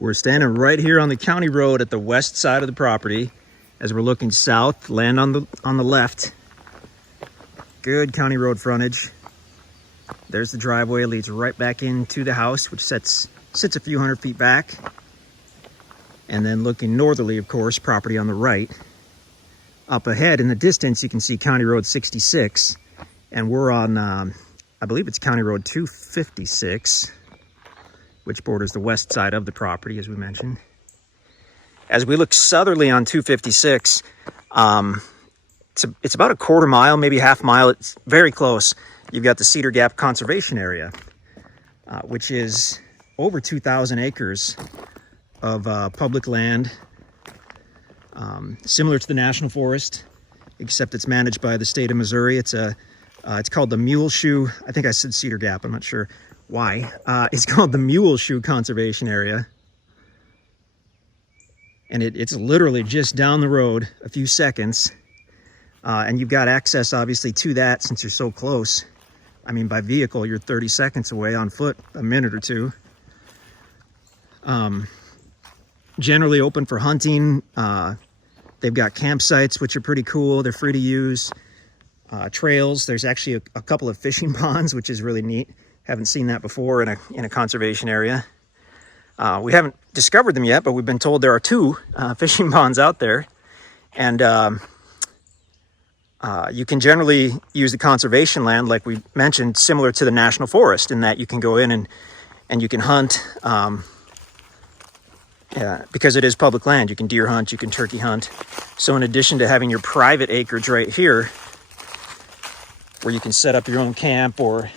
We're standing right here on the county road at the west side of the property. As we're looking south, land on the left. Good county road frontage. There's the driveway, leads right back into the house, which sits a few hundred feet back. And then looking northerly, of course, property on the right. Up ahead in the distance, you can see County Road 66. And we're on, I believe it's County Road 256, which borders the west side of the property, as we mentioned. As we look southerly on 256, it's about a quarter mile, maybe half mile. It's very close. You've got the Cedar Gap Conservation Area, which is over 2,000 acres of public land, similar to the National Forest, except it's managed by the state of Missouri. It's called the Muleshoe. I think I said Cedar Gap. I'm not sure why. It's called the Muleshoe Conservation Area. And it's literally just down the road, a few seconds. And you've got access, obviously, to that since you're so close. I mean, by vehicle, you're 30 seconds away. On foot, a minute or two. Generally open for hunting. They've got campsites, which are pretty cool. They're free to use. Trails. There's actually a couple of fishing ponds, which is really neat. Haven't seen that before in a conservation area. We haven't discovered them yet, but we've been told there are two fishing ponds out there. And you can generally use the conservation land, like we mentioned, similar to the National Forest, in that you can go in and you can hunt, because it is public land. You can deer hunt, you can turkey hunt. So in addition to having your private acreage right here, where you can set up your own camp or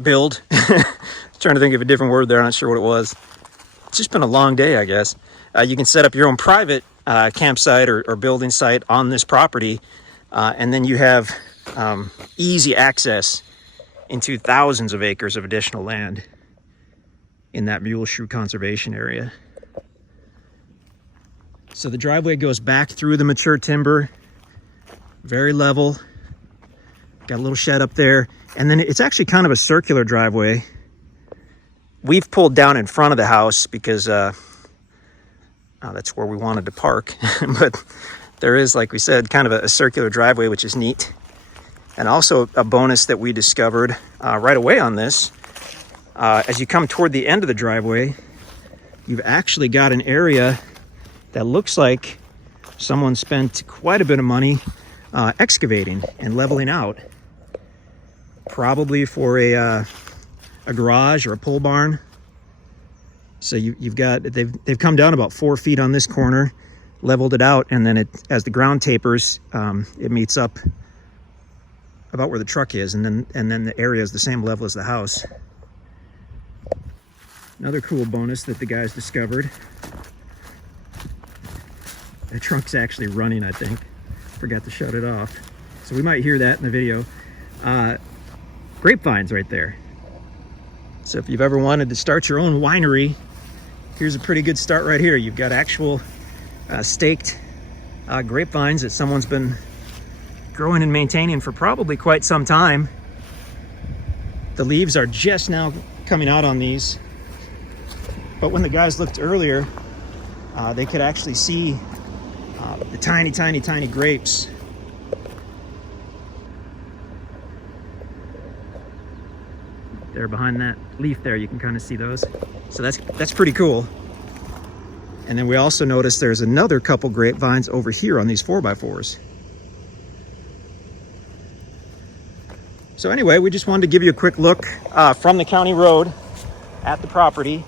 build. Trying to think of a different word there. I'm not sure what it was. It's just been a long day, I guess. You can set up your own private campsite or building site on this property, and then you have easy access into thousands of acres of additional land in that Muleshoe Conservation Area. So the driveway goes back through the mature timber, very level. Got a little shed up there. And then it's actually kind of a circular driveway. We've pulled down in front of the house because that's where we wanted to park. But there is, like we said, kind of a circular driveway, which is neat. And also a bonus that we discovered right away on this. As you come toward the end of the driveway, you've actually got an area that looks like someone spent quite a bit of money excavating and leveling out. Probably for a garage or a pole barn. So you've got, they've come down about 4 feet on this corner, leveled it out, and then as the ground tapers, it meets up about where the truck is, and then the area is the same level as the house. Another cool bonus that the guys discovered. The truck's actually running, I think. Forgot to shut it off. So we might hear that in the video. Grapevines right there. So if you've ever wanted to start your own winery, here's a pretty good start right here. You've got actual staked grapevines that someone's been growing and maintaining for probably quite some time. The leaves are just now coming out on these. But when the guys looked earlier, they could actually see the tiny, tiny, tiny grapes. There behind that leaf there, you can kind of see those. So that's pretty cool. And then we also noticed there's another couple grapevines over here on these 4x4s. So anyway, we just wanted to give you a quick look from the county road at the property.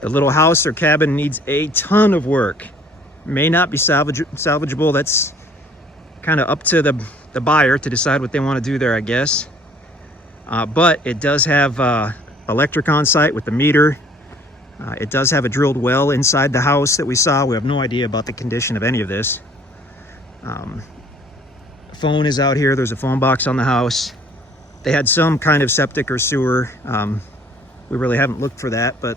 The little house or cabin needs a ton of work. May not be salvageable. That's kind of up to the buyer to decide what they want to do there, I guess. But it does have electric on site with the meter. It does have a drilled well inside the house that we saw. We have no idea about the condition of any of this. Phone is out here. There's a phone box on the house. They had some kind of septic or sewer. We really haven't looked for that, but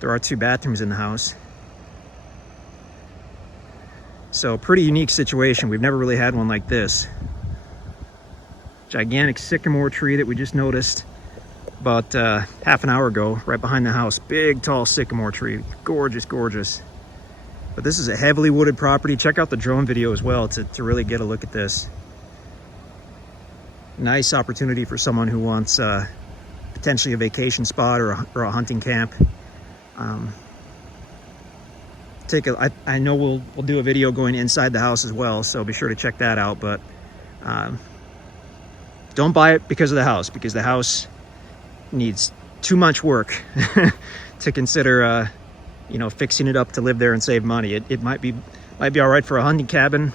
there are 2 bathrooms in the house. So pretty unique situation. We've never really had one like this. Gigantic sycamore tree that we just noticed about half an hour ago, right behind the house. Big, tall sycamore tree. Gorgeous, gorgeous. But this is a heavily wooded property. Check out the drone video as well to really get a look at this. Nice opportunity for someone who wants potentially a vacation spot or a hunting camp. I know we'll do a video going inside the house as well, so be sure to check that out. But don't buy it because of the house needs too much work to consider fixing it up to live there and save money. It might be all right for a hunting cabin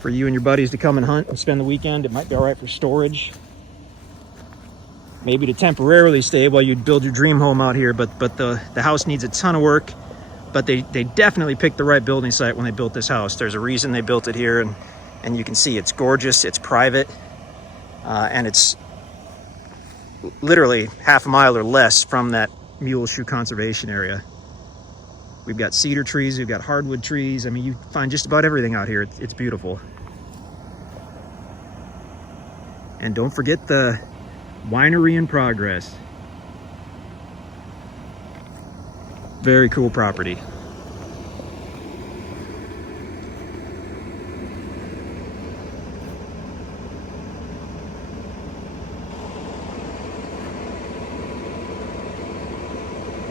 for you and your buddies to come and hunt and spend the weekend. It might be all right for storage, maybe to temporarily stay while you build your dream home out here. But the house needs a ton of work. But they definitely picked the right building site when they built this house. There's a reason they built it here, and you can see it's gorgeous, it's private, and it's literally half a mile or less from that mule shoe conservation area. We've got cedar trees, we've got hardwood trees. I mean, you find just about everything out here. It's beautiful. And don't forget the winery in progress. Very cool property.